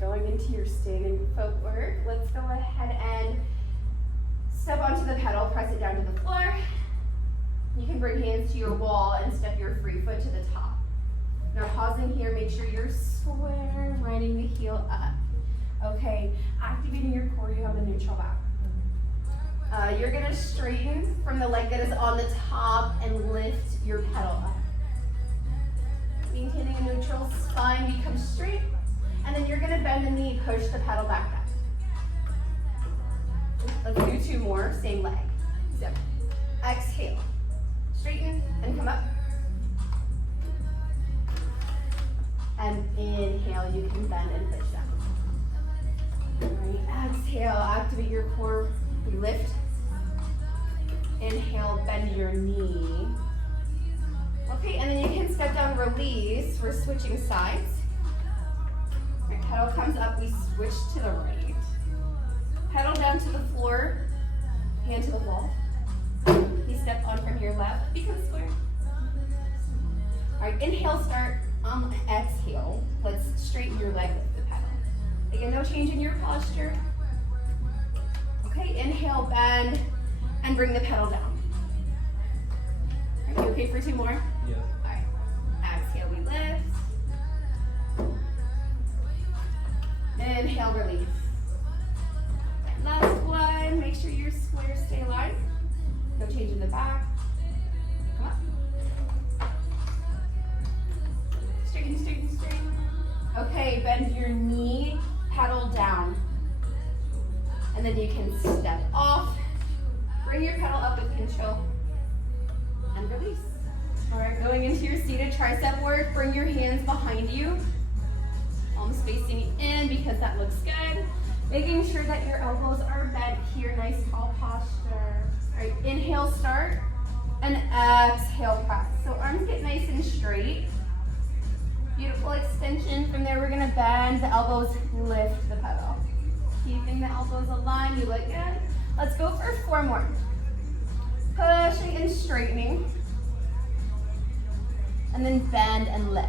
going into your standing footwork. Let's go ahead and step onto the pedal, press it down to the floor. You can bring hands to your wall and step your free foot to the top. Now pausing here, make sure you're square, lining the heel up. Okay, activating your core, you have a neutral back. You're gonna straighten from the leg that is on the top and lift your pedal up. Maintaining a neutral spine, become straight. And then you're gonna bend the knee, push the pedal back up. Let's do 2 more, same leg. So, exhale, straighten and come up. And inhale, you can bend and push down. All right, exhale, activate your core, lift. Inhale, bend your knee. Okay, and then you can step down, release. We're switching sides. Our pedal comes up, we switch to the right. Pedal down to the floor, hand to the wall. You step on from your left, become square. All right, inhale, start. On the exhale, let's straighten your leg with the pedal. Again, no change in your posture. Okay, inhale, bend, and bring the pedal down. Are you okay for 2 more? Yeah. All right, exhale, we lift. Inhale, release. Last one, make sure your square stay aligned. No change in the back. Come on. Straighten, straighten, straighten. Okay, bend your knee, pedal down. And then you can step off. Bring your pedal up with control. And release. All right, going into your seated tricep work, bring your hands behind you. Palms facing in because that looks good. Making sure that your elbows are bent here, nice tall posture. All right, inhale, start. And exhale, press. So arms get nice and straight. Beautiful extension. From there, we're gonna bend the elbows, lift the pedal. Keeping the elbows aligned, you look good. Let's go for 4 more. Pushing and straightening. And then bend and lift.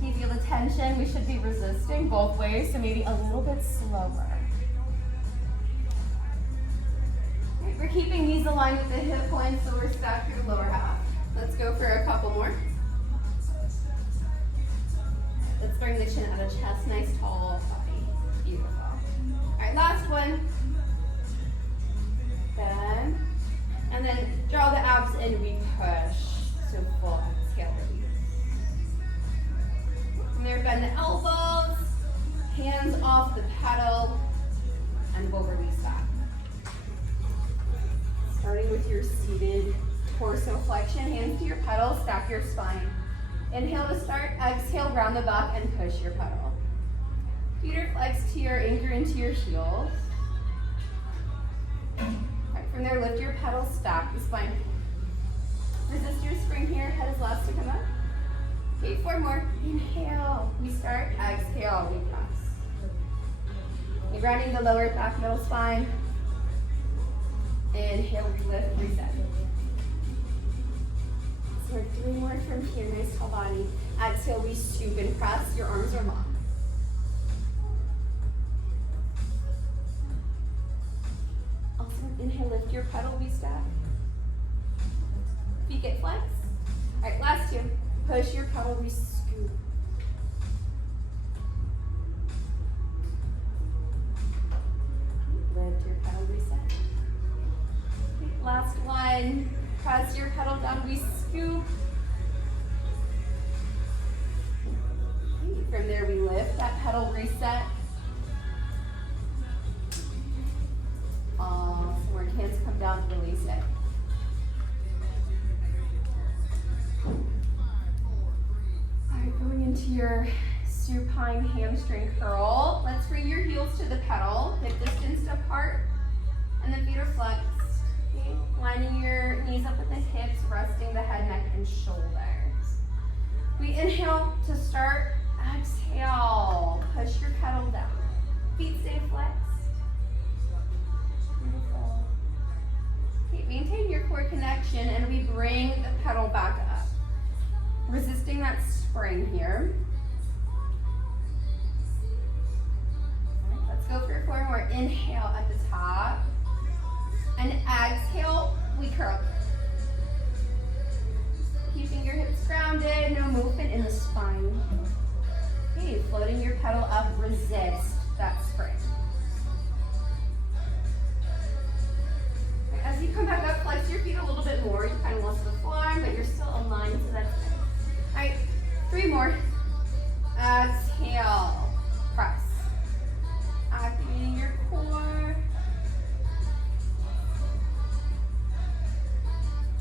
Do you feel the tension? We should be resisting both ways, so maybe a little bit slower. Right, we're keeping these aligned with the hip points, so we're stuck through the lower half. Let's go for a couple more. Let's bring the chin out of chest, nice tall body. Beautiful. All right, last one. Bend. And then draw the abs in, we push. So full exhale, release. From there, bend the elbows, hands off the pedal, and we'll release that. Starting with your seated torso flexion, hands to your pedal, stack your spine. Inhale to start, exhale, round the back and push your pedal. Feet are flexed here, anchor into your heels. All right, from there, lift your pedal, stack the spine. Resist your spring here, head is last to come up. Okay, 4 more. Inhale, we start, exhale, we press. You're grounding the lower back, middle spine. Inhale, we lift, reset. So we're 3 more from here, nice tall body. Exhale, we stoop and press, your arms are locked. Also, inhale, lift your pedal, we stack. Feet get flexed. All right, last 2. Push your pedal, we scoop. Lift your pedal, reset. Last one. Press your pedal down, we scoop. From there, we lift that pedal, reset. Where hands come down, release it. All right, going into your supine hamstring curl. Let's bring your heels to the pedal, hip distance apart, and the feet are flexed. Okay. Lining your knees up at the hips, resting the head, neck, and shoulders. We inhale to start. Exhale. Push your pedal down. Feet stay flexed. Beautiful. Okay, maintain your core connection, and we bring the pedal back up. Resisting that spring here. more. Inhale at the top. And exhale, we curl. Keeping your hips grounded, no movement in the spine. Okay, floating your pedal up, resist that spring. As you come back up, flex your feet a little bit more. You kind of lost the forearm, but you're still aligned, so that's good. All right, 3 more. Exhale, press. Activating your core.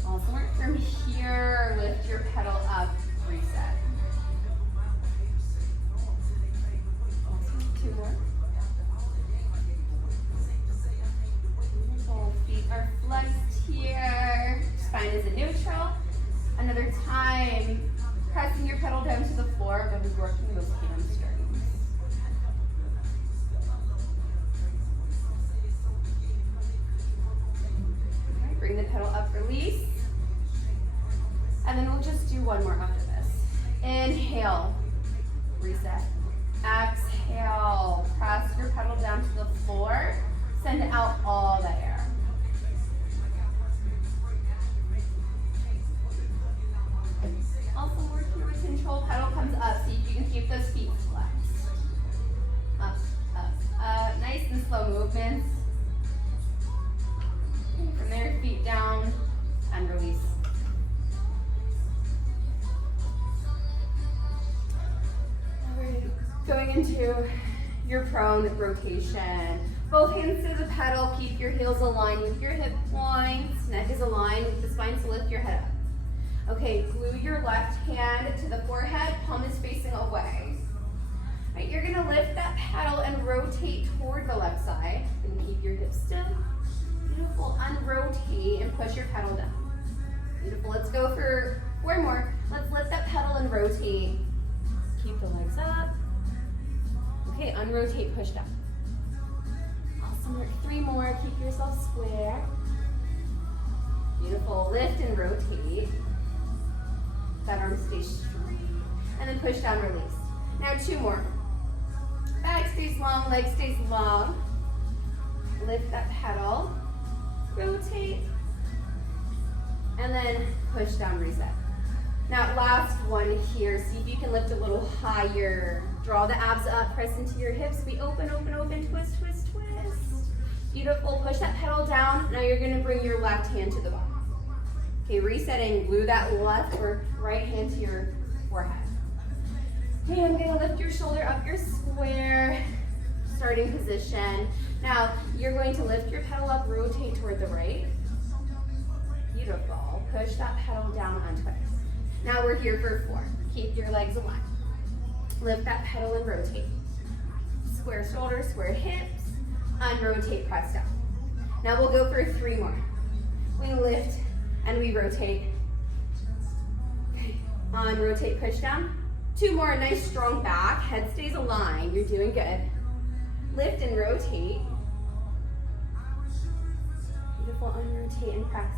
Awesome work. From here, lift your pedal up, reset. Awesome. 2 more. Beautiful. Feet are flexed here. Spine is in neutral. Another time, pressing your pedal down to the floor, but we're working those hamstrings. All right, bring the pedal up, release. And then we'll just do 1 more after this. Inhale, reset. Exhale, press your pedal down to the floor. Send out all the air. Also work here with control. Pedal comes up. See if you can keep those feet flexed. Up, up, up. Nice and slow movements. From there, feet down and release. Going into your prone rotation. Both hands to the pedal. Keep your heels aligned with your hip points. Neck is aligned with the spine, so lift your head up. Okay, glue your left hand to the forehead. Palm is facing away. All right, you're gonna lift that pedal and rotate toward the left side. And keep your hips still. Beautiful. Unrotate and push your pedal down. Beautiful. Let's go for 4 more. Let's lift that pedal and rotate. Keep the legs up. Okay, unrotate, push down. Awesome work. 3 more. Keep yourself square. Beautiful. Lift and rotate. That arm stays straight. And then push down, release. Now 2 more. Back stays long, leg stays long. Lift that pedal. Rotate. And then push down, reset. Now last one here. See if you can lift a little higher. Draw the abs up, press into your hips. We open, open, open, twist, twist, twist. Beautiful. Push that pedal down. Now you're going to bring your left hand to the bottom. Okay, resetting. Glue that left or right hand to your forehead. Okay, I'm going to lift your shoulder up your square. Starting position. Now you're going to lift your pedal up, rotate toward the right. Beautiful. Push that pedal down on twist. Now we're here for 4. Keep your legs aligned. Lift that pedal and rotate. Square shoulders, square hips. Unrotate, press down. Now we'll go for 3 more. We lift and we rotate. Okay. Unrotate, push down. 2 more, nice strong back. Head stays aligned. You're doing good. Lift and rotate. Beautiful, unrotate and press.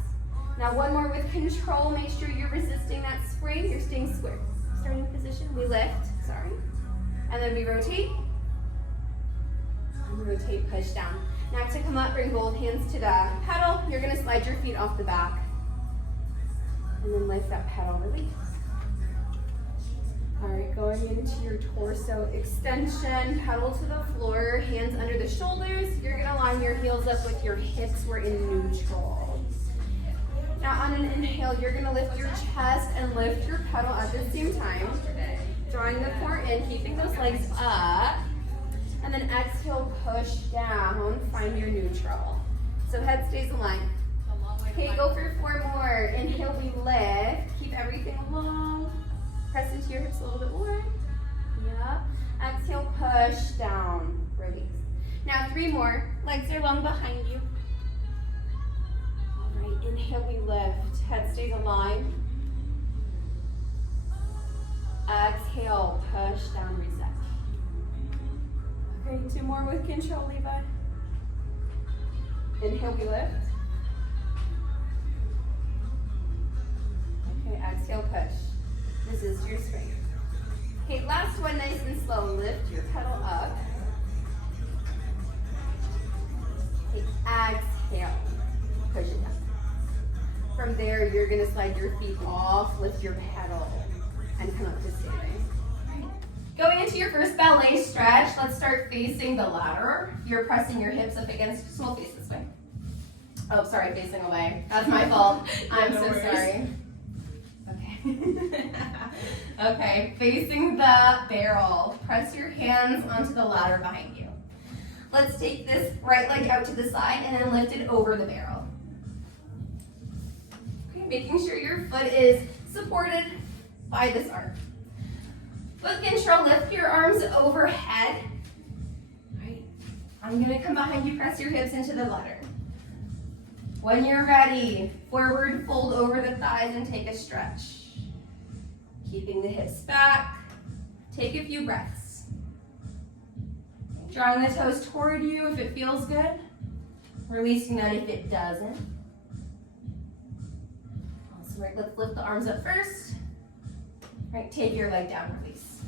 Now 1 more with control. Make sure you're resisting that spring. You're staying square. Starting position, we lift, sorry. And then we rotate. And rotate, push down. Now to come up, bring both hands to the pedal. You're gonna slide your feet off the back. And then lift that pedal, release. All right, going into your torso extension, pedal to the floor, hands under the shoulders. You're gonna line your heels up with your hips. We're in neutral. Now on an inhale, you're gonna lift your chest and lift your pedal at the same time. Drawing the core in, keeping those legs up. And then exhale, push down, find your neutral. So head stays aligned. Okay, go for 4 more. Inhale, we lift. Keep everything long. Press into your hips a little bit more. Yeah. Exhale, push down, release. Now 3 more. Legs are long behind you. All right, inhale, we lift. Head stays aligned. Exhale, push down, reset. Okay, 2 more with control, Levi. Inhale, we lift. Okay, exhale, push. This is your strength. Okay, last one, nice and slow. Lift your pedal up. from there, you're gonna slide your feet off, lift your pedal, and come up to standing. Going into your first ballet stretch, let's start facing the ladder. You're pressing your hips up against, so we'll face this way. Oh, sorry, facing away. That's my fault. I'm so sorry. Okay. Okay, facing the barrel. Press your hands onto the ladder behind you. Let's take this right leg out to the side and then lift it over the barrel. Okay, making sure your foot is supported by this arc. With control, lift your arms overhead. Right. I'm gonna come behind you, press your hips into the ladder. When you're ready, forward fold over the thighs and take a stretch. Keeping the hips back, take a few breaths. Drawing the toes toward you if it feels good. Releasing that if it doesn't. Awesome, right, let's lift the arms up first. Right, take your leg down, release.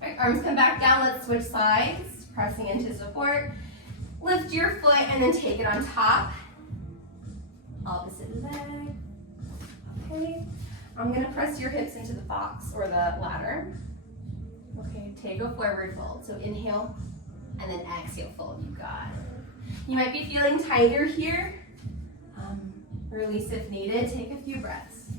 Right, arms come back down, let's switch sides, pressing into support. Lift your foot and then take it on top. Opposite leg. Okay, I'm gonna press your hips into the box or the ladder. Okay, take a forward fold. So inhale and then exhale, fold, you got it. You might be feeling tighter here. Release if needed, take a few breaths.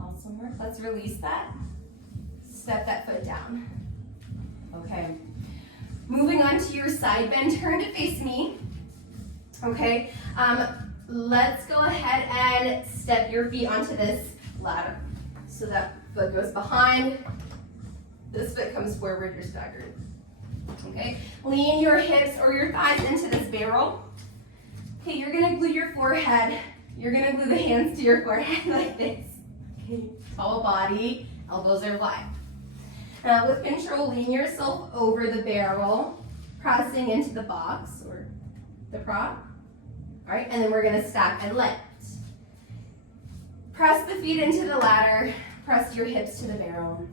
Awesome work, let's release that. Step that foot down. Okay, moving on to your side bend, turn to face me. Okay, let's go ahead and step your feet onto this ladder. So that foot goes behind, this foot comes forward, you're staggered. Okay, lean your hips or your thighs into this barrel. Okay, you're gonna glue your forehead. You're gonna glue the hands to your forehead like this. Okay, tall body, elbows are wide. Now with control, lean yourself over the barrel, pressing into the box or the prop. All right, and then we're gonna stack and lift. Press the feet into the ladder, press your hips to the barrel.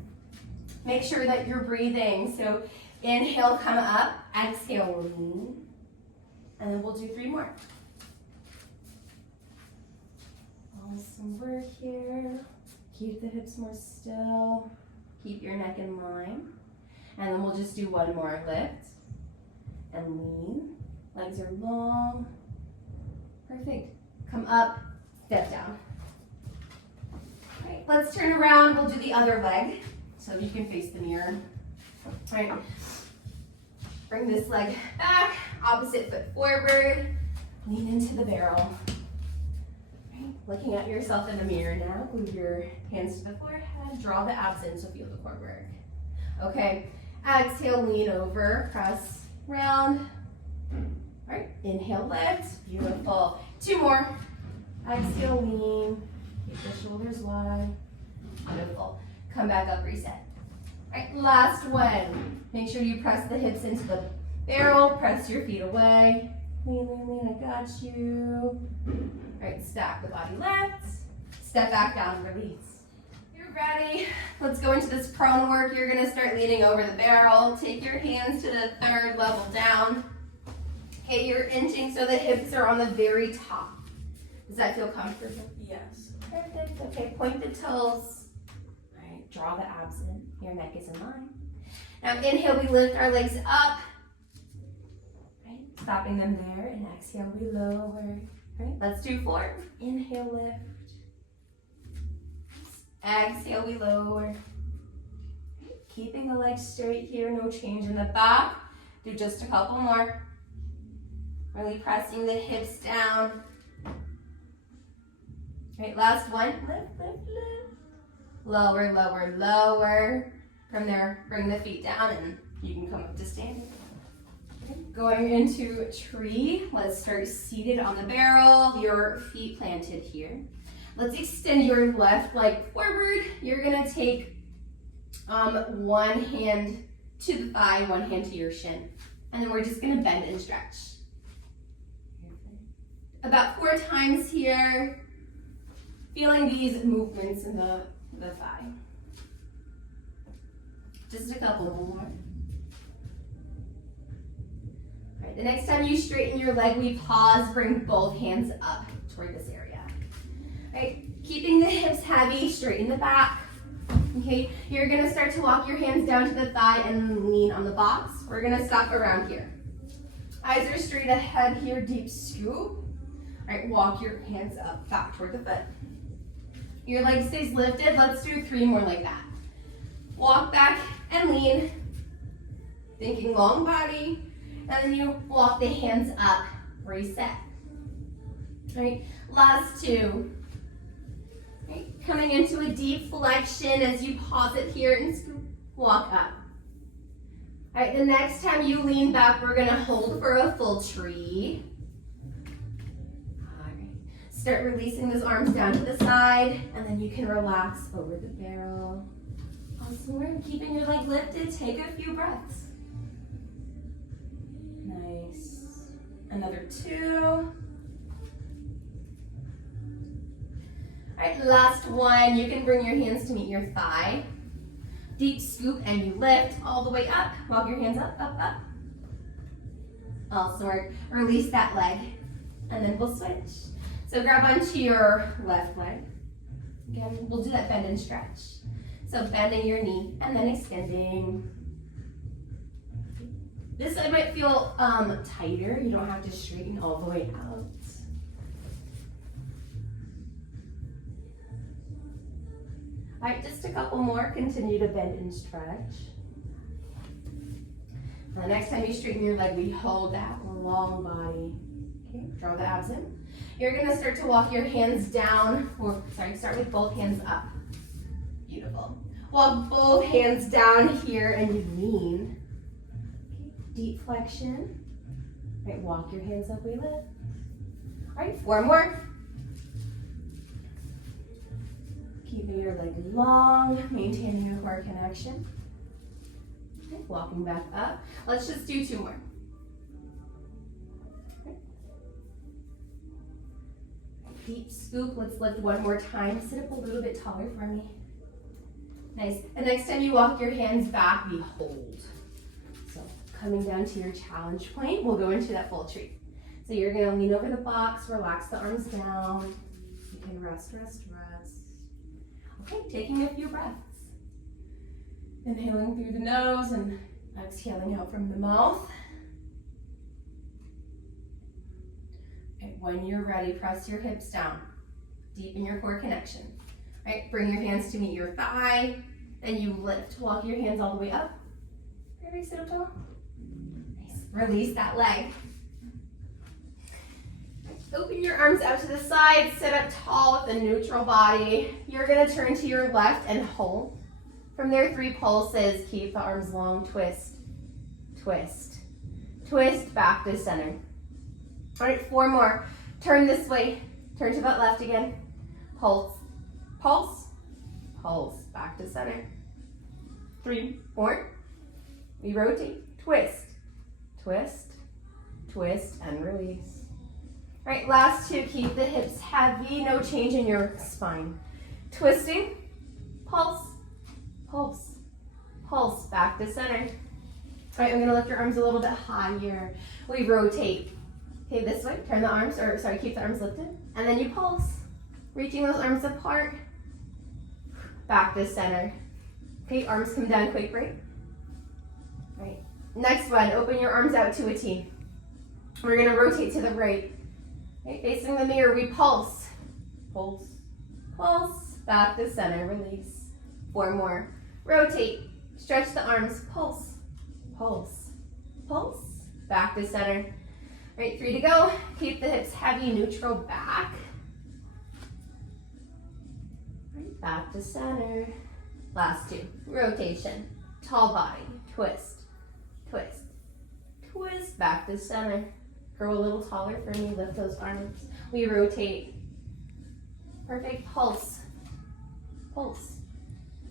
Make sure that you're breathing. So inhale, come up, exhale, lean. And then we'll do 3 more. Awesome work here. Keep the hips more still. Keep your neck in line. And then we'll just do 1 more. Lift and lean. Legs are long. Perfect. Come up, step down. All right, let's turn around. We'll do the other leg so you can face the mirror. All right. Bring this leg back, opposite foot forward. Lean into the barrel. Right. Looking at yourself in the mirror now. Glue your hands to the forehead. Draw the abs in, so feel the core work. Okay. Exhale, lean over, press round. All right. Inhale, lift. Beautiful. 2 more. Exhale, lean. Keep the shoulders wide. Beautiful. Come back up, reset. All right, last one. Make sure you press the hips into the barrel. Press your feet away. Lean, lean, lean, I got you. All right, stack the body left. Step back down, release. You're ready. Let's go into this prone work. You're gonna start leaning over the barrel. Take your hands to the 3rd level down. Okay, you're inching so the hips are on the very top. Does that feel comfortable? Yes. Perfect. Okay, point the toes. All right, draw the abs in. Your neck is in line. Now inhale, we lift our legs up. Right, stopping them there. And exhale, we lower. Right, let's do 4. Inhale, lift. Exhale, we lower. Keeping the legs straight here, no change in the back. Do just a couple more. Really pressing the hips down. Right, last one. Lift, lift, lift. Lower, lower, lower. From there, bring the feet down and you can come up to standing. Okay. Going into tree. Let's start seated on the barrel. Your feet planted here. Let's extend your left leg forward. You're gonna take 1 hand to the thigh, 1 hand to your shin. And then we're just gonna bend and stretch. About 4 times here. Feeling these movements in the thigh. Just a couple more. right, the next time you straighten your leg, we pause, bring both hands up toward this area. All right, keeping the hips heavy, straighten the back. Okay, you're gonna start to walk your hands down to the thigh and lean on the box. We're gonna stop around here. Eyes are straight ahead here, deep scoop. All right, walk your hands up, back toward the foot. Your leg stays lifted. Let's do 3 more like that. Walk back and lean, thinking long body, and then you walk the hands up, reset. All right, last 2. All right, coming into a deep flexion as you pause it here and scoop, walk up. All right, the next time you lean back, we're gonna hold for a full tree. All right, start releasing those arms down to the side, and then you can relax over the barrel. Awesome work, keeping your leg lifted, take a few breaths. Nice, another 2. All right, last 1, you can bring your hands to meet your thigh. Deep scoop and you lift all the way up. Walk your hands up, up, up. Awesome work. Release that leg. And then we'll switch. So grab onto your left leg. Again, we'll do that bend and stretch. So bending your knee and then extending. This side might feel tighter. You don't have to straighten all the way out. All right, just a couple more. Continue to bend and stretch. The next time you straighten your leg, we hold that long body. Okay, draw the abs in. You're gonna start to walk your hands down, start with both hands up. Beautiful. Walk both hands down here and you lean. Okay, deep flexion. All right, walk your hands up, we lift. All right, 4 more. Keeping your leg long, maintaining your core connection. Okay, walking back up. Let's just do 2 more. Okay. Deep scoop, let's lift 1 more time. Sit up a little bit taller for me. Nice, and next time you walk your hands back, we hold. So coming down to your challenge point, we'll go into that full tree. So you're gonna lean over the box, relax the arms down. You can rest, rest, rest. Okay, taking a few breaths. Inhaling through the nose and exhaling out from the mouth. Okay, when you're ready, press your hips down. Deepen your core connection. All right, bring your hands to meet your thigh. Then you lift, walk your hands all the way up. Ready, sit up tall. Nice, release that leg. Open your arms out to the side, sit up tall with a neutral body. You're gonna turn to your left and hold. From there, 3 pulses. Keep the arms long, twist, twist, twist, back to center. All right, 4 more. Turn this way, turn to that left again. Pulse, pulse, pulse, back to center. 3 more. We rotate, twist, twist, twist, and release. All right, last 2, keep the hips heavy, no change in your spine. Twisting, pulse, pulse, pulse, back to center. All right, I'm gonna lift your arms a little bit higher. We rotate. Okay, this way, turn the arms, keep the arms lifted. And then you pulse, reaching those arms apart, back to center. Okay, arms come down, quick break. All right, next one, open your arms out to a T. We're gonna rotate to the right. Okay, facing the mirror, we pulse, pulse, pulse, back to center, release. 4 more. Rotate, stretch the arms, pulse, pulse, pulse, back to center. All right, 3 to go. Keep the hips heavy, neutral back. All right, back to center. Last 2. Rotation, tall body, twist, twist, twist, back to center. Grow a little taller for me, lift those arms. We rotate. Perfect, pulse, pulse,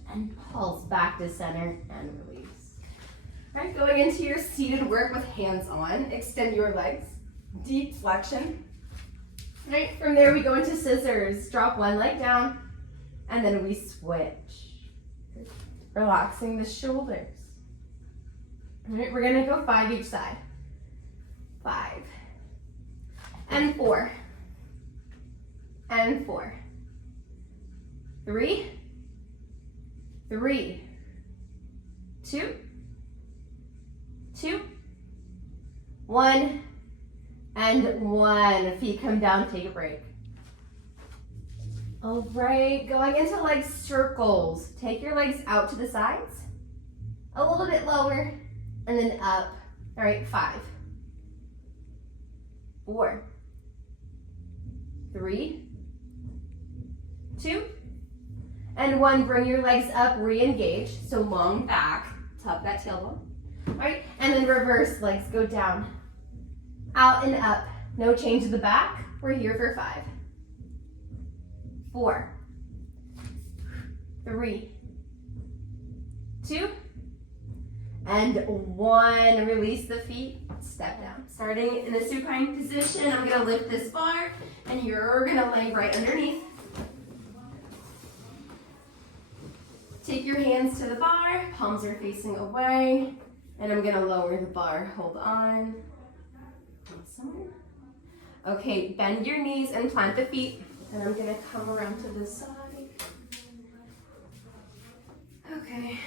and pulse, back to center and release. All right, going into your seated work with hands on, extend your legs, deep flexion. All right, from there we go into scissors. Drop 1 leg down, and then we switch. Relaxing the shoulders. All right, we're gonna go 5 each side. 5, and 4, and 4, 3, 3, 2, 2, 1, and 1. Feet come down, take a break. All right, going into leg circles. Take your legs out to the sides, a little bit lower, and then up. All right, 5, 4, 3, 2, and 1. Bring your legs up, re-engage. So long back, tuck that tailbone. All right, and then reverse, legs go down, out and up. No change to the back. We're here for 5, 4, 3, 2, and 1. Release the feet, step down. Starting in a supine position, I'm gonna lift this bar, and you're gonna lay right underneath. Take your hands to the bar, palms are facing away, and I'm gonna lower the bar. Hold on. Awesome. Okay, bend your knees and plant the feet. And I'm gonna come around to this side. Okay,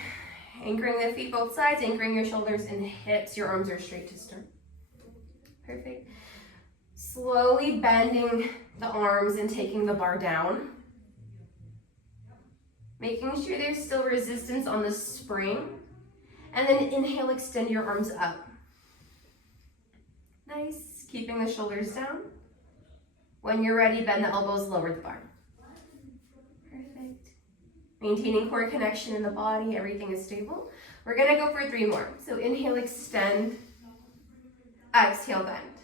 anchoring the feet both sides, anchoring your shoulders and hips. Your arms are straight to start. Perfect. Slowly bending the arms and taking the bar down. Making sure there's still resistance on the spring. And then inhale, extend your arms up. Nice, keeping the shoulders down. When you're ready, bend the elbows, lower the bar. Perfect. Maintaining core connection in the body, everything is stable. We're gonna go for 3 more. So inhale, extend, exhale, bend.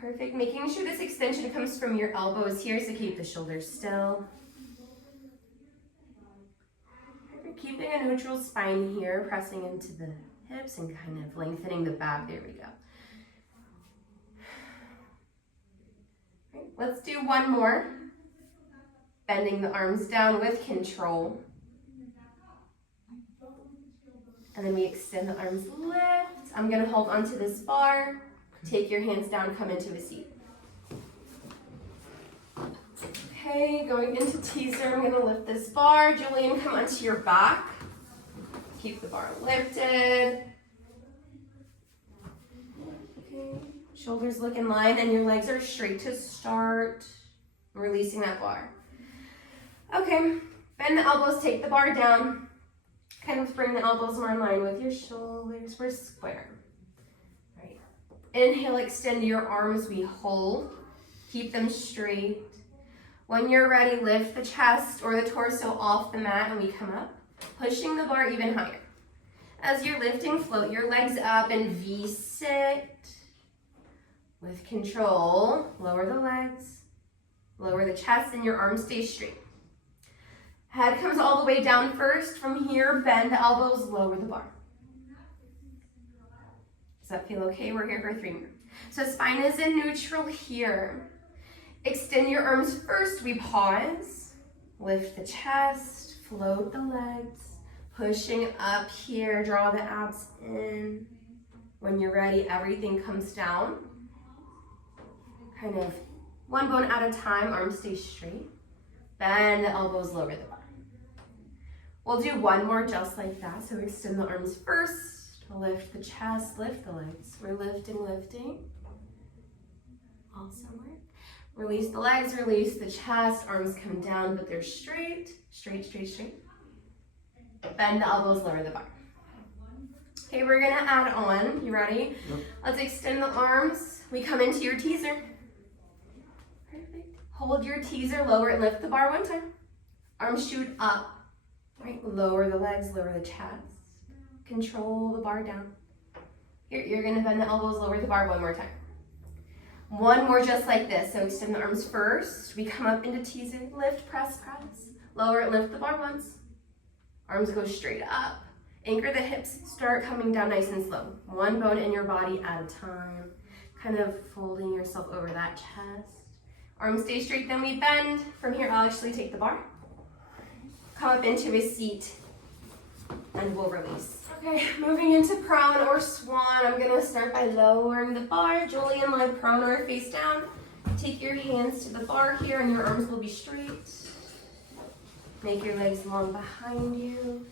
Perfect, making sure this extension comes from your elbows here, so keep the shoulders still. Perfect. Keeping a neutral spine here, pressing into the hips and kind of lengthening the back, there we go. Let's do 1 more. Bending the arms down with control. And then we extend the arms, lift. I'm gonna hold onto this bar. Take your hands down, come into a seat. Okay, going into teaser, I'm gonna lift this bar. Julian, come onto your back. Keep the bar lifted. Okay. Shoulders look in line and your legs are straight to start. Releasing that bar. Okay, bend the elbows, take the bar down. Kind of bring the elbows more in line with your shoulders. We're square. Right. Inhale, extend your arms, we hold. Keep them straight. When you're ready, lift the chest or the torso off the mat and we come up, pushing the bar even higher. As you're lifting, float your legs up and V-sit. With control, lower the legs, lower the chest, and your arms stay straight. Head comes all the way down first. From here, bend the elbows, lower the bar. Does that feel okay? We're here for 3 more. So spine is in neutral here. Extend your arms first, we pause. Lift the chest, float the legs, pushing up here, draw the abs in. When you're ready, everything comes down. Kind of 1 bone at a time, arms stay straight. Bend the elbows, lower the bar. We'll do 1 more just like that. So extend the arms first, lift the chest, lift the legs. We're lifting, lifting. Awesome work. Release the legs, release the chest, arms come down, but they're straight, straight, straight, straight. Bend the elbows, lower the bar. Okay, we're gonna add on. You ready? Yep. Let's extend the arms. We come into your teaser. Perfect. Hold your teaser, lower and lift the bar 1 time. Arms shoot up. Right, lower the legs, lower the chest. Control the bar down. Here, you're gonna bend the elbows, lower the bar 1 more time. 1 more just like this. So extend the arms first. We come up into teaser, lift, press, press. Lower and lift the bar once. Arms go straight up. Anchor the hips, start coming down nice and slow. 1 bone in your body at a time. Kind of folding yourself over that chest. Arms stay straight, then we bend. From here, I'll actually take the bar. Come up into a seat. and we'll release. Okay, moving into prone or swan. I'm gonna start by lowering the bar. Julian, lie prone or face down. Take your hands to the bar here and your arms will be straight. Make your legs long behind you.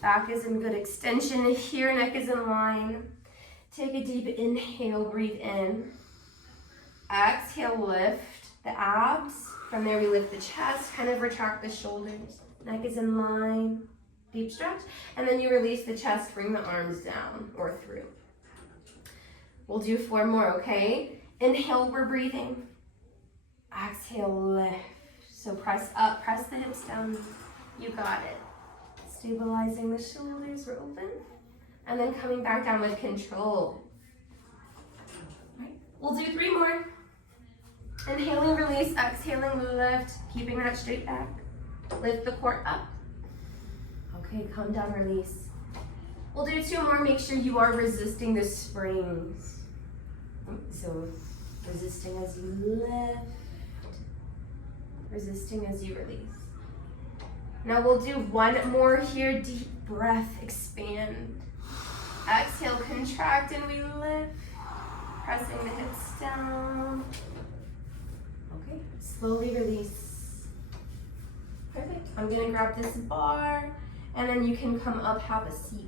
Back is in good extension here, neck is in line. Take a deep inhale, breathe in. Exhale, lift the abs. From there we lift the chest, kind of retract the shoulders. Neck is in line, deep stretch. And then you release the chest, bring the arms down or through. We'll do 4 more, okay? Inhale, we're breathing. Exhale, lift. So press up, press the hips down. You got it. Stabilizing the shoulders, we're open. And then coming back down with control. All right. We'll do 3 more. Inhaling, release, exhaling, lift, keeping that straight back. Lift the core up. Okay, come down, release. We'll do 2 more. Make sure you are resisting the springs. So resisting as you lift, resisting as you release. Now we'll do 1 more here. Deep breath, expand. Exhale, contract, and we lift. Pressing the hips down. Okay, slowly release. Perfect. I'm gonna grab this bar, and then you can come up, have a seat.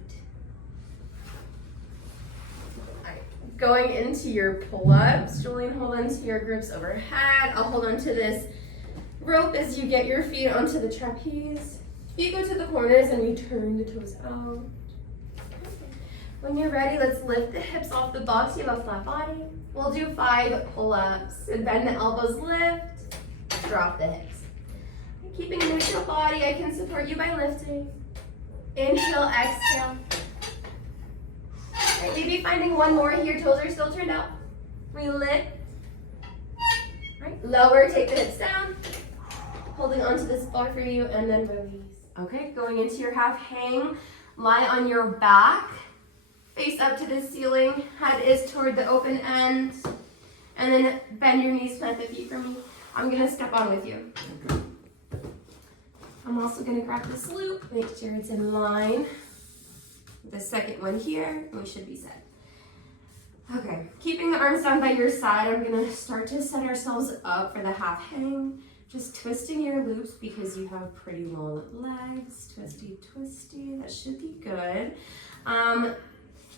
All right, going into your pull-ups. Julian, hold onto your grips overhead. I'll hold onto this rope as you get your feet onto the trapeze. Feet go to the corners and we turn the toes out. When you're ready, let's lift the hips off the box. You have a flat body. We'll do 5 pull-ups. And bend the elbows, lift, drop the hips. And keeping a neutral body, I can support you by lifting. Inhale, exhale. Right, maybe finding 1 more here. Toes are still turned out. We lift. Right, lower, take the hips down. Holding onto this bar for you, and then release. Okay, going into your half hang. Lie on your back. Face up to the ceiling, head is toward the open end, and then bend your knees, plant the feet for me. I'm gonna step on with you. Okay. I'm also gonna grab this loop, make sure it's in line. The second one here, we should be set. Okay, keeping the arms down by your side, I'm gonna start to set ourselves up for the half hang. Just twisting your loops because you have pretty long legs. Twisty, twisty, that should be good.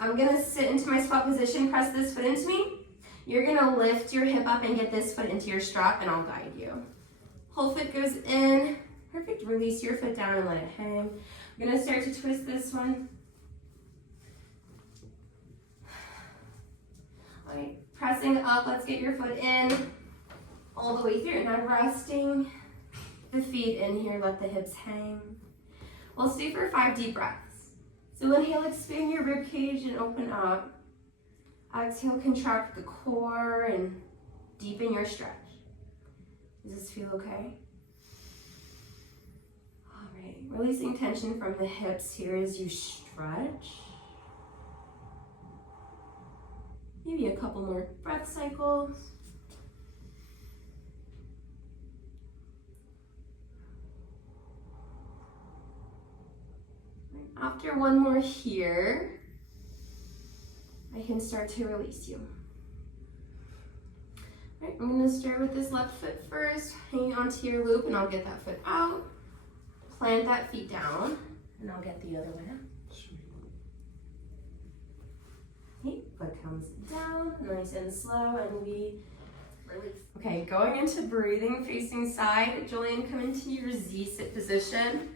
I'm gonna sit into my squat position, press this foot into me. You're gonna lift your hip up and get this foot into your strap, and I'll guide you. Whole foot goes in. Perfect, release your foot down and let it hang. I'm gonna start to twist this one. All right, pressing up, let's get your foot in all the way through. Now resting the feet in here, let the hips hang. We'll stay for 5 deep breaths. So inhale, expand your rib cage and open up. Exhale, contract the core and deepen your stretch. Does this feel okay? All right, releasing tension from the hips here as you stretch. Maybe a couple more breath cycles. After 1 more here, I can start to release you. All right, I'm gonna start with this left foot first, hang onto your loop, and I'll get that foot out. Plant that feet down, and I'll get the other one out. Okay, foot comes down, nice and slow, and we release. Okay, going into breathing, facing side. Julian, come into your Z-sit position.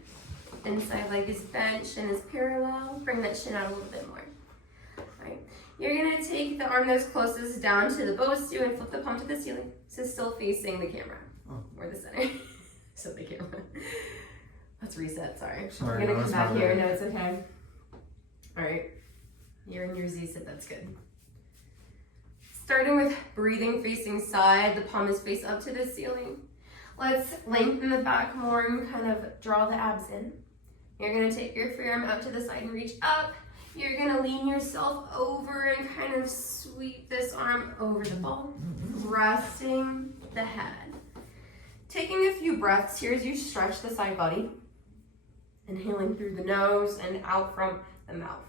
Inside leg is bent, shin is parallel. Bring that shin out a little bit more. All right. You're gonna take the arm that's closest down to the Bosu and flip the palm to the ceiling. So still facing the camera, or the center. So the camera. Let's reset, sorry. Sorry, I'm gonna come back here, no, it's okay. All right, you're in your Z-sit, that's good. Starting with breathing facing side, the palm is face up to the ceiling. Let's lengthen the back more and kind of draw the abs in. You're gonna take your free arm out to the side and reach up. You're gonna lean yourself over and kind of sweep this arm over the ball, resting the head. Taking a few breaths here as you stretch the side body. Inhaling through the nose and out from the mouth.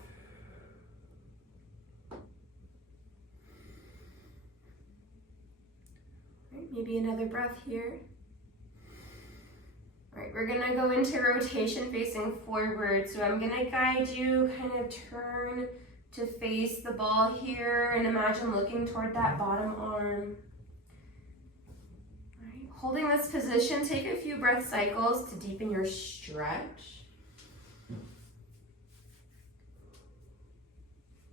Right, maybe another breath here. All right, we're gonna go into rotation facing forward. So I'm gonna guide you, kind of turn to face the ball here and imagine looking toward that bottom arm. All right, holding this position, take a few breath cycles to deepen your stretch.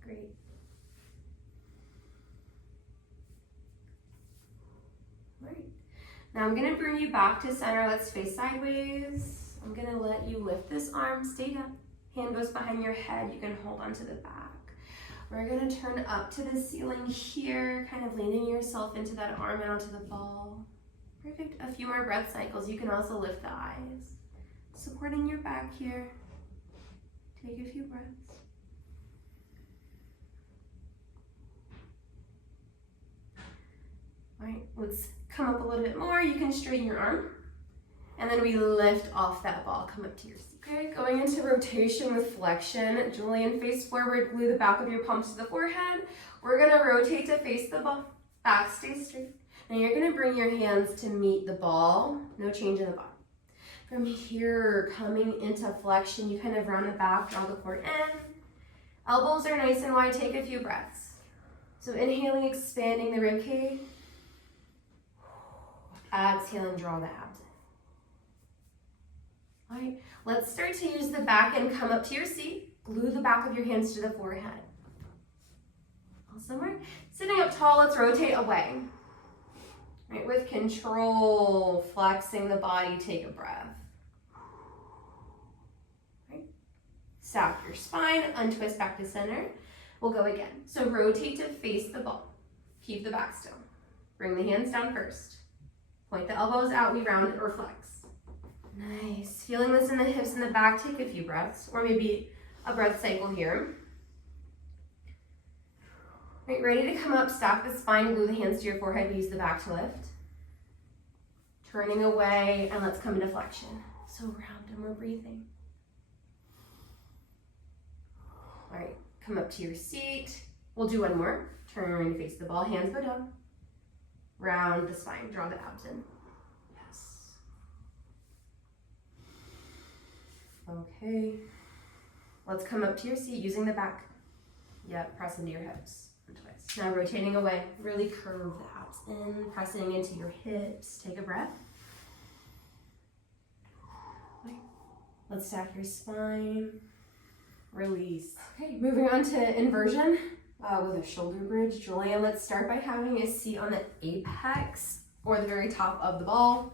Great. All right. Now I'm gonna bring you back to center. Let's face sideways. I'm gonna let you lift this arm, stay down. Hand goes behind your head. You can hold onto the back. We're gonna turn up to the ceiling here, kind of leaning yourself into that arm and onto the ball. Perfect. A few more breath cycles. You can also lift the eyes. Supporting your back here. Take a few breaths. All right, let's come up a little bit more. You can straighten your arm. And then we lift off that ball, come up to your seat. Okay, going into rotation with flexion. Julian, face forward, glue the back of your palms to the forehead. We're gonna rotate to face the ball. Back stays straight. Now you're gonna bring your hands to meet the ball. No change in the body. From here, coming into flexion, you kind of round the back, draw the core in. Elbows are nice and wide, take a few breaths. So inhaling, expanding the rib cage. Exhaling, draw the abdomen. All right, let's start to use the back and come up to your seat. Glue the back of your hands to the forehead. Awesome work. Sitting up tall, let's rotate away. All right, with control, flexing the body, take a breath. All right. Stack your spine, untwist back to center. We'll go again. So rotate to face the ball. Keep the back still. Bring the hands down first. Point the elbows out, we round or flex. Nice. Feeling this in the hips and the back, take a few breaths, or maybe a breath cycle here. Right, ready to come up, stack the spine, glue the hands to your forehead, use the back to lift. Turning away, and let's come into flexion. So round and we're breathing. All right, come up to your seat. We'll do one more. Turn to face the ball, hands go down. Round the spine, draw the abdomen. Yes. Okay. Let's come up to your seat using the back. Yep, press into your hips. And twist. Now rotating away, really curve the abs in, pressing into your hips. Take a breath. Okay. Let's stack your spine. Release. Okay, moving on to inversion. With a shoulder bridge. Julian, let's start by having a seat on the apex or the very top of the ball.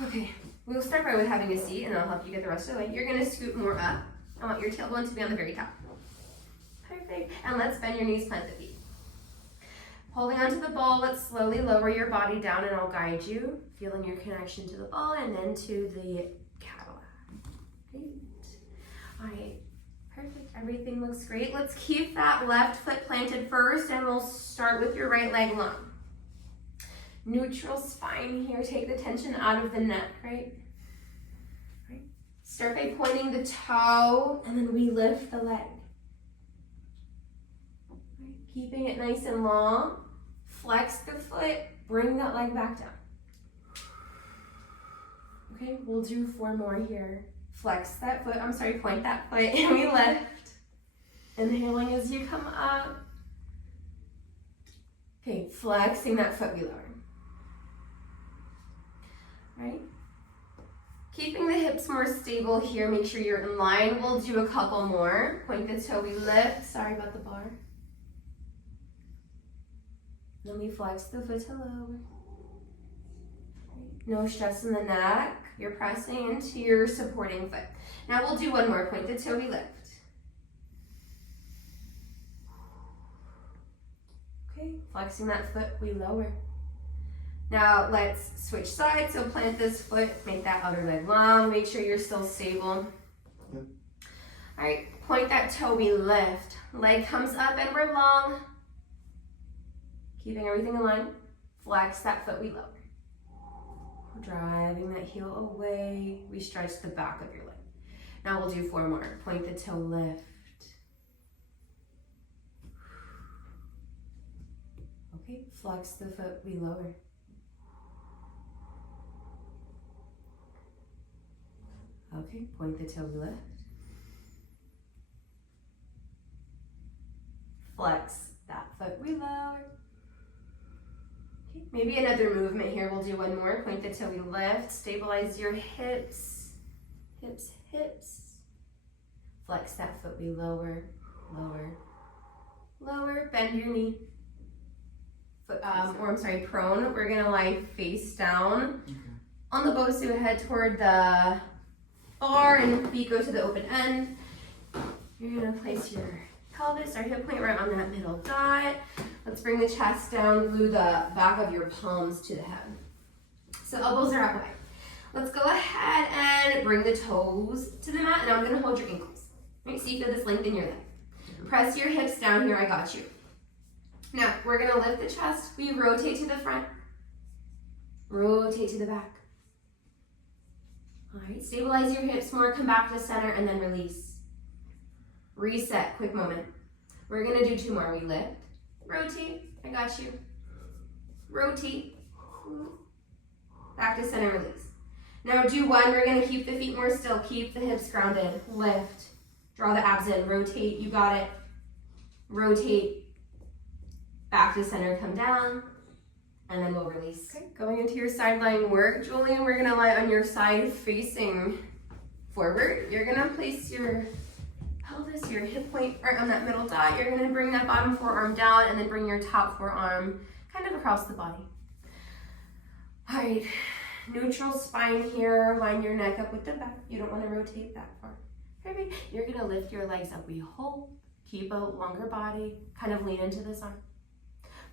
Okay, we'll start by with having a seat and I'll help you get the rest of the way. You're gonna scoot more up. I want your tailbone to be on the very top. Perfect, and let's bend your knees, plant the feet. Holding onto the ball, let's slowly lower your body down and I'll guide you, feeling your connection to the ball and then to the Cadillac. Great, all right. Perfect, everything looks great. Let's keep that left foot planted first and we'll start with your right leg long. Neutral spine here, take the tension out of the neck, right? Start by pointing the toe and then we lift the leg. Right. Keeping it nice and long. Flex the foot, bring that leg back down. Okay, we'll do 4 more here. Flex that foot, point that foot, and we lift. Inhaling as you come up. Okay, flexing that foot, we lower. Right? Keeping the hips more stable here, make sure you're in line. We'll do a couple more. Point the toe, we lift. Sorry about the bar. Then we flex the foot to lower. No stress in the neck. You're pressing into your supporting foot. Now we'll do one more. Point the toe, we lift. Okay, flexing that foot, we lower. Now let's switch sides. So plant this foot, make that other leg long. Make sure you're still stable. Yep. All right, point that toe, we lift. Leg comes up and we're long. Keeping everything in line. Flex that foot, we lower. driving that heel away. We stretch the back of your leg. Now we'll do 4 more. Point the toe, lift. Okay, flex the foot, we lower. Okay, point the toe, lift. Flex that foot, we lower. Okay, maybe another movement here. We'll do 1 more. Point the toe, we lift. Stabilize your hips. Hips, hips. Flex that foot, we lower, lower, lower. Bend your knee. Prone. We're gonna lie face down on the Bosu, head toward the bar, and feet go to the open end. You're gonna place your pelvis or hip point right on that middle dot. Let's bring the chest down, glue the back of your palms to the head. So elbows are out wide. Let's go ahead and bring the toes to the mat, and I'm gonna hold your ankles. Right, so you feel this length in your leg. Press your hips down here, I got you. Now, we're gonna lift the chest. We rotate to the front, rotate to the back. All right, stabilize your hips more, come back to center, and then release. Reset, quick moment. We're gonna do 2 more. We lift, rotate, I got you. Rotate, back to center, release. Now do 1, we're gonna keep the feet more still, keep the hips grounded. Lift, draw the abs in, rotate, you got it. Rotate, back to center, come down, and then we'll release. Okay, going into your side lying work. Julian, we're gonna lie on your side facing forward. You're gonna place your pelvis, your hip point right on that middle dot. You're gonna bring that bottom forearm down and then bring your top forearm kind of across the body. All right, neutral spine here. Line your neck up with the back. You don't wanna rotate that far. Perfect. You're gonna lift your legs up. We hold, keep a longer body, kind of lean into this arm.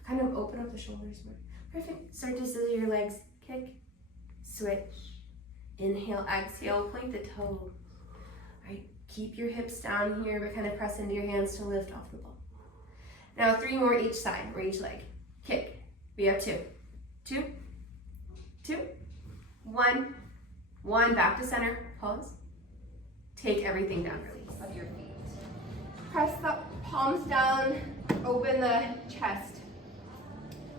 Kind of open up the shoulders more. Perfect. Start to scissor your legs. Kick, switch. Inhale, exhale, point the toe. All right, keep your hips down here, but kind of press into your hands to lift off the ball. Now 3 more each side, or each leg. Kick. We have 2. 2, 2, 1, 1. Back to center. Pause. Take everything down. Release of your feet. Press the palms down. Open the chest.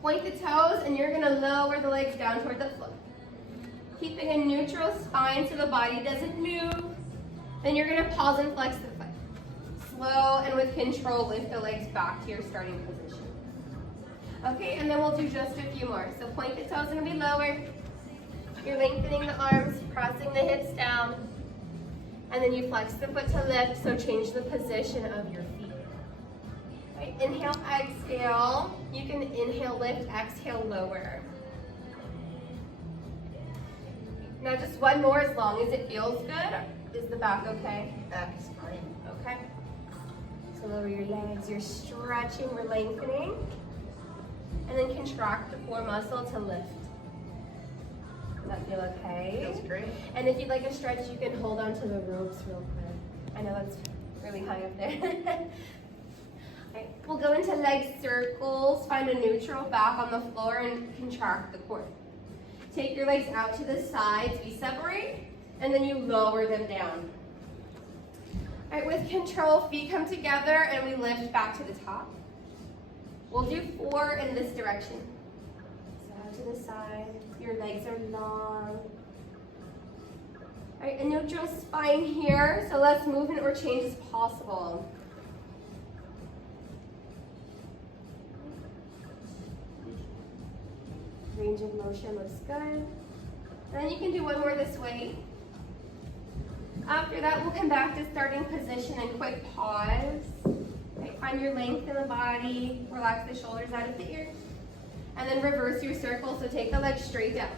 Point the toes, and you're gonna lower the legs down toward the floor. Keeping a neutral spine so the body doesn't move. Then you're gonna pause and flex the foot. Slow and with control, lift the legs back to your starting position. Okay, and then we'll do just a few more. So point the toes, gonna be lower. You're lengthening the arms, pressing the hips down. And then you flex the foot to lift, so change the position of your feet. Right, inhale, exhale. You can inhale, lift, exhale, lower. Now just 1 more as long as it feels good. Is the back okay? That's fine. Okay. So lower your legs, you're stretching, we're lengthening. And then contract the core muscle to lift. Does that feel okay? Feels great. And if you'd like a stretch, you can hold onto the ropes real quick. I know that's really high up there. Right, we'll go into leg circles, find a neutral back on the floor and contract the core. Take your legs out to the sides, we separate, and then you lower them down. All right, with control, feet come together and we lift back to the top. We'll do 4 in this direction. So out to the side, your legs are long. All right, a neutral spine here, so less movement or change is possible. Range of motion looks good. Then you can do 1 more this way. After that, we'll come back to starting position and quick pause. Okay, find your length in the body. Relax the shoulders out of the ears. And then reverse your circle, so take the legs straight down.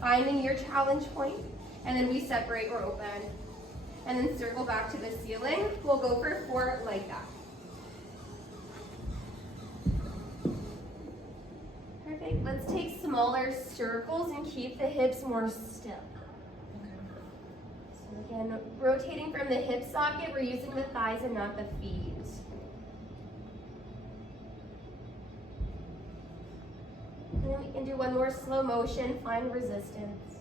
Finding your challenge point, and then we separate or open. And then circle back to the ceiling. We'll go for 4 like that. Perfect. Let's take smaller circles and keep the hips more still. So again, rotating from the hip socket, we're using the thighs and not the feet. And then we can do one more slow motion, find resistance.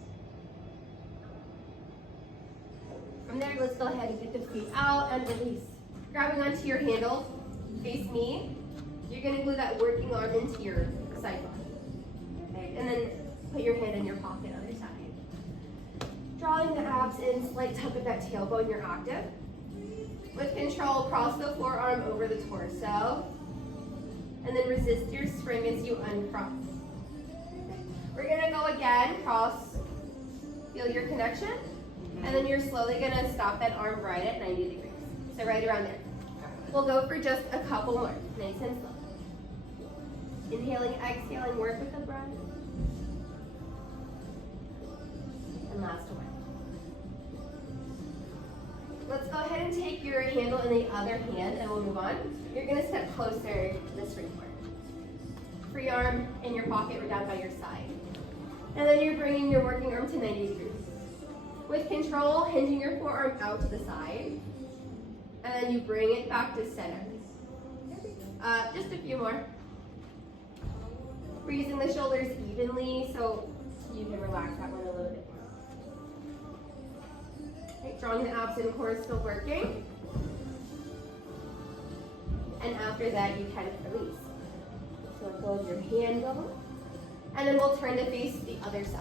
From there, let's go ahead and get the feet out and release. Grabbing onto your handle, face me. You're gonna glue that working arm into your side body. Okay, and then put your hand in your pocket, other side. Drawing the abs in, slight tug of that tailbone, you're active. With control, cross the forearm over the torso. And then resist your spring as you uncross. Okay. We're gonna go again, cross, feel your connection. And then you're slowly gonna stop that arm right at 90 degrees. So right around there. We'll go for just a couple more, nice and slow. Inhaling, exhaling, work with the breath. And last one. Let's go ahead and take your handle in the other hand and we'll move on. You're gonna step closer to the springboard. Free arm in your pocket or down by your side. And then you're bringing your working arm to 90 degrees. With control, hinging your forearm out to the side. And then you bring it back to center. Just a few more. We're using the shoulders evenly, so you can relax that one a little bit more. Okay, drawing the abs in, core still working. And after that, you can release. So let go of your handle. And then we'll turn to face the other side.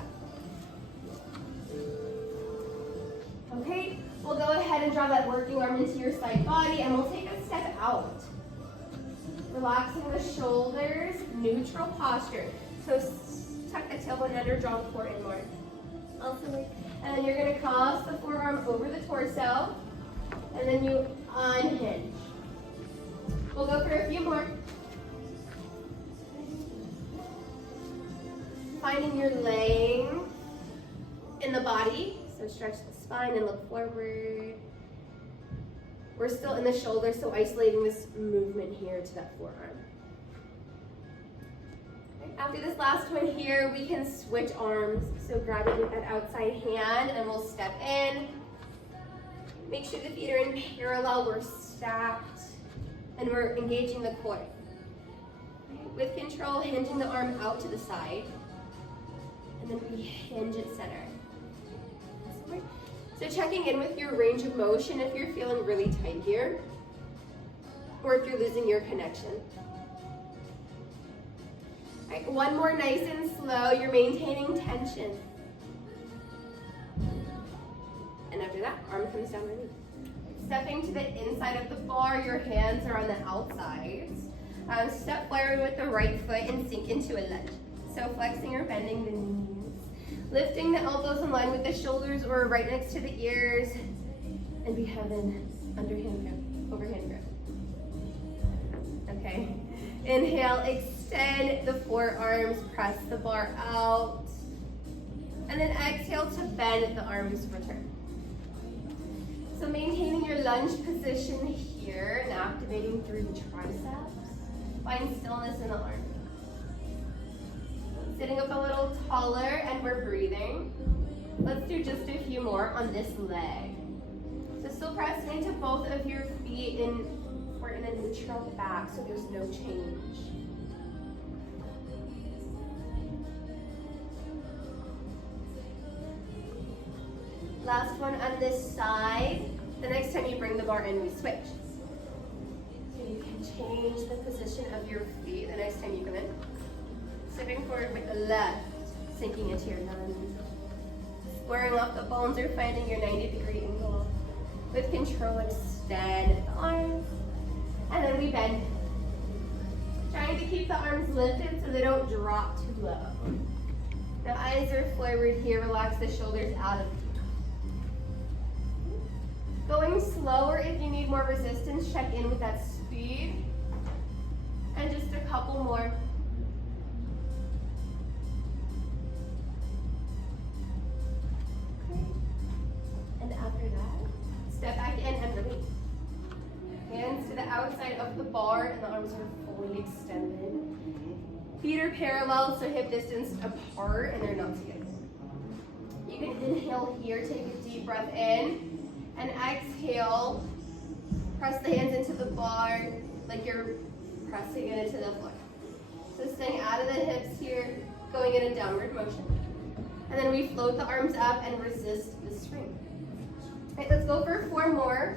Okay, we'll go ahead and draw that working arm into your side body and we'll take a step out. Relaxing the shoulders, neutral posture. So tuck the tailbone under, draw the core inward. And then you're gonna cross the forearm over the torso and then you unhinge. We'll go for a few more. Finding your length in the body. So stretch the spine and look forward. We're still in the shoulder, so isolating this movement here to that forearm. Okay, after this last one here, we can switch arms. So grabbing with that outside hand and we'll step in. Make sure the feet are in parallel, we're stacked, and we're engaging the core. Okay, with control, hinging the arm out to the side. And then we hinge at center. So checking in with your range of motion if you're feeling really tight here, or if you're losing your connection. All right, one more nice and slow, you're maintaining tension. And after that, arm comes down, release. Stepping to the inside of the bar, your hands are on the outsides. Step forward with the right foot and sink into a lunge. So flexing or bending the knees. Lifting the elbows in line with the shoulders or right next to the ears. And we have an underhand grip, overhand grip. Okay. Inhale, extend the forearms, press the bar out. And then exhale to bend the arms, return. So maintaining your lunge position here and activating through the triceps. Find stillness in the arms. Sitting up a little taller and we're breathing. Let's do just a few more on this leg. So still pressing into both of your feet and we're in a neutral back, so there's no change. Last one on this side. The next time you bring the bar in, we switch. So you can change the position of your feet the next time you come in. Stepping forward with the left, sinking into your lunge. Squaring off the bones or finding your 90-degree angle. With control, extend the arms. And then we bend. Trying to keep the arms lifted so they don't drop too low. The eyes are forward here. Relax the shoulders out of the feet. Going slower if you need more resistance. Check in with that speed. And just a couple more. And after that, step back in and release. Hands to the outside of the bar and the arms are fully extended. Feet are parallel, so hip distance apart and they're not together. You can inhale here, take a deep breath in, and exhale. Press the hands into the bar like you're pressing it into the floor. So staying out of the hips here, going in a downward motion. And then we float the arms up and resist the spring. Right, let's go for 4 more.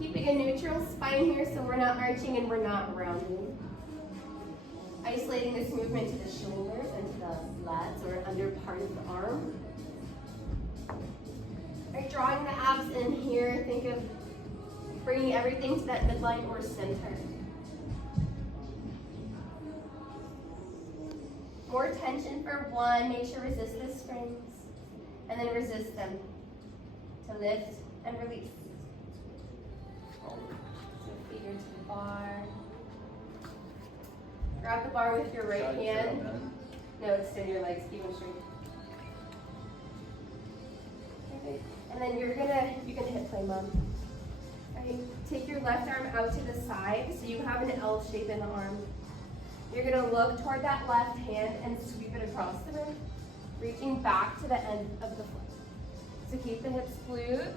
Keeping a neutral spine here so we're not arching and we're not rounding. Isolating this movement to the shoulders and to the lats or under part of the arm. Right, drawing the abs in here, think of bringing everything to that midline or center. More tension for 1, make sure resist the springs, and then resist them to lift and release. So feet are to the bar. Grab the bar with your right hand. No, extend your legs, keep them straight. Okay. And then you can hip play, Mom. Right. Take your left arm out to the side so you have an L shape in the arm. You're going to look toward that left hand and sweep it across the room, reaching back to the end of the foot. So keep the hips fluid.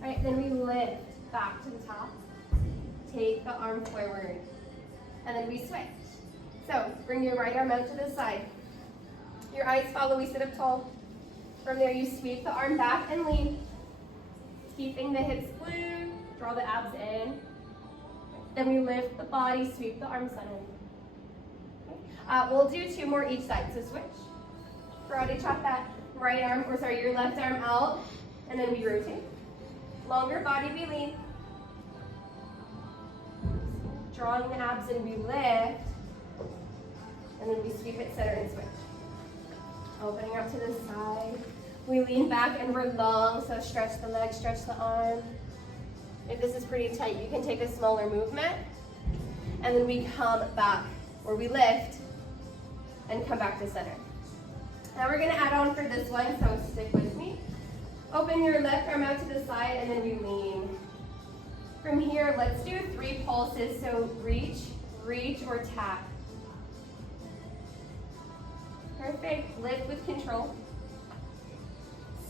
All right, then we lift back to the top. Take the arm forward, and then we switch. So bring your right arm out to the side. Your eyes follow, we sit up tall. From there, you sweep the arm back and lean. Keeping the hips fluid, draw the abs in. Then we lift the body, sweep the arms center. We'll do 2 more each side, so switch. Karate chop that your left arm out, and then we rotate. Longer body, we lean. Drawing the abs in, we lift, and then we sweep it center and switch. Opening up to the side. We lean back and we're long, so stretch the leg, stretch the arm. If this is pretty tight, you can take a smaller movement, and then we come back, or we lift, and come back to center. Now we're gonna add on for this one, so stick with me. Open your left arm out to the side, and then we lean. From here, let's do 3 pulses, so reach, reach, or tap. Perfect, lift with control.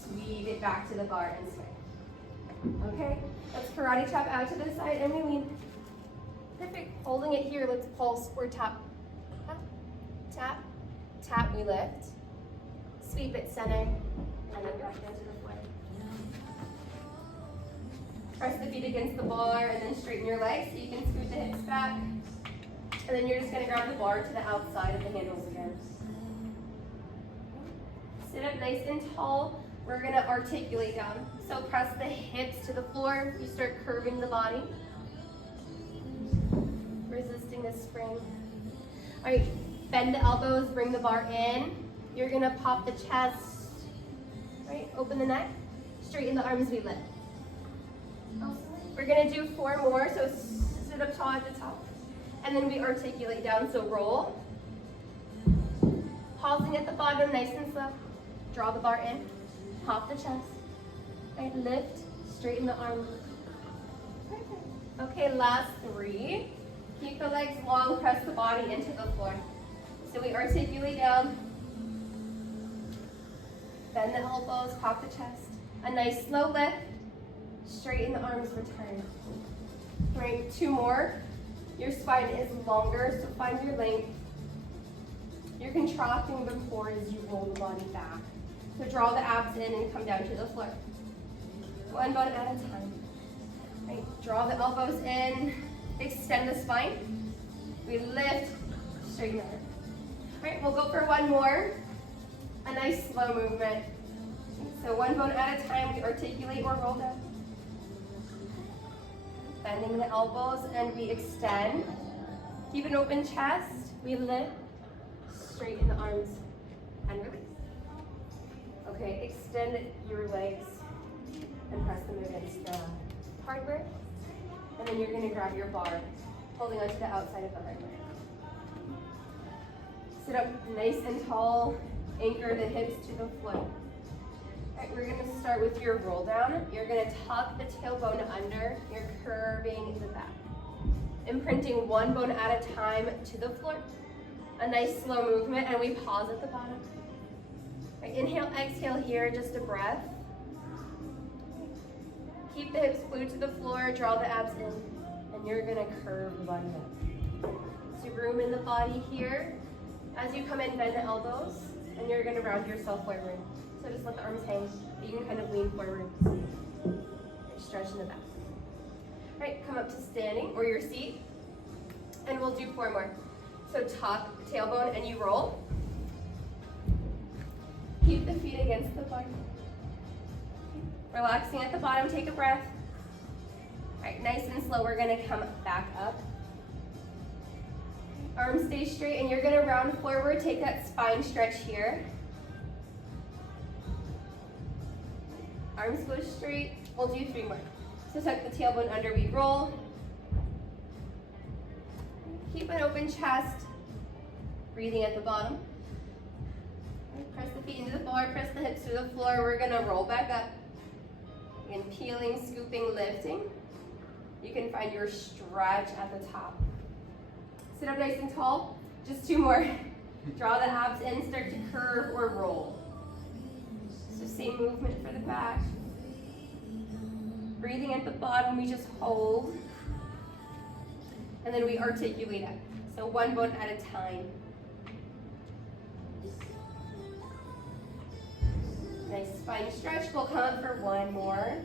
Sweep it back to the bar and swing. Okay, let's karate chop out to the side, and we lean. Perfect, holding it here, let's pulse or tap. Tap, tap, we lift. Sweep it center, and then back down to the floor. Press the feet against the bar, and then straighten your legs so you can scoot the hips back. And then you're just gonna grab the bar to the outside of the handles again. Sit up nice and tall. We're gonna articulate down. So press the hips to the floor. You start curving the body. Resisting the spring. All right. Bend the elbows, bring the bar in. You're gonna pop the chest, right? Open the neck, straighten the arms, we lift. We're gonna do 4 more, so sit up tall at the top. And then we articulate down, so roll. Pausing at the bottom, nice and slow. Draw the bar in, pop the chest, right? Lift, straighten the arms. Okay, last 3. Keep the legs long, press the body into the floor. So we articulate down, bend the elbows, pop the chest. A nice slow lift, straighten the arms, return. Right, 2 more. Your spine is longer, so find your length. You're contracting the core as you roll the body back. So draw the abs in and come down to the floor. 1 bone at a time. Right, draw the elbows in, extend the spine. We lift, straighten the arms. All right, we'll go for 1 more. A nice slow movement. So 1 bone at a time, we articulate or roll down. Bending the elbows and we extend. Keep an open chest. We lift, straighten the arms, and release. Okay, extend your legs and press them against the hardware. And then you're gonna grab your bar, holding onto the outside of the hardware. Sit up nice and tall, anchor the hips to the floor. All right, we're gonna start with your roll down. You're gonna tuck the tailbone under, you're curving the back. Imprinting 1 bone at a time to the floor. A nice slow movement, and we pause at the bottom. All right, inhale, exhale here, just a breath. Keep the hips glued to the floor, draw the abs in, and you're gonna curve the body up. So room in the body here. As you come in, bend the elbows, and you're gonna round yourself forward. So just let the arms hang, but you can kind of lean forward. Stretch in the back. All right, come up to standing or your seat, and we'll do 4 more. So top, tailbone, and you roll. Keep the feet against the body. Relaxing at the bottom, take a breath. All right, nice and slow, we're gonna come back up. Arms stay straight, and you're gonna round forward, take that spine stretch here. Arms go straight, we'll do 3 more. So tuck the tailbone under, we roll. Keep an open chest, breathing at the bottom. Press the feet into the floor, press the hips to the floor. We're gonna roll back up. Again, peeling, scooping, lifting. You can find your stretch at the top. Sit up nice and tall. Just 2 more. Draw the abs in, start to curve or roll. So same movement for the back. Breathing at the bottom, we just hold. And then we articulate up. So 1 bone at a time. Nice spine stretch. We'll come up for 1 more.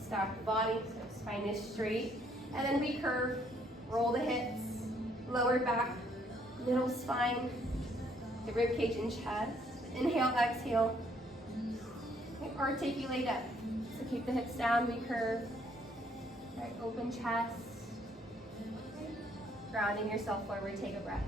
Stack the body, so spine is straight. And then we curve, roll the hips, lower back, middle spine, the rib cage and chest. Inhale, exhale. Articulate up. So keep the hips down, we curve. All right, open chest. Grounding yourself forward, take a breath.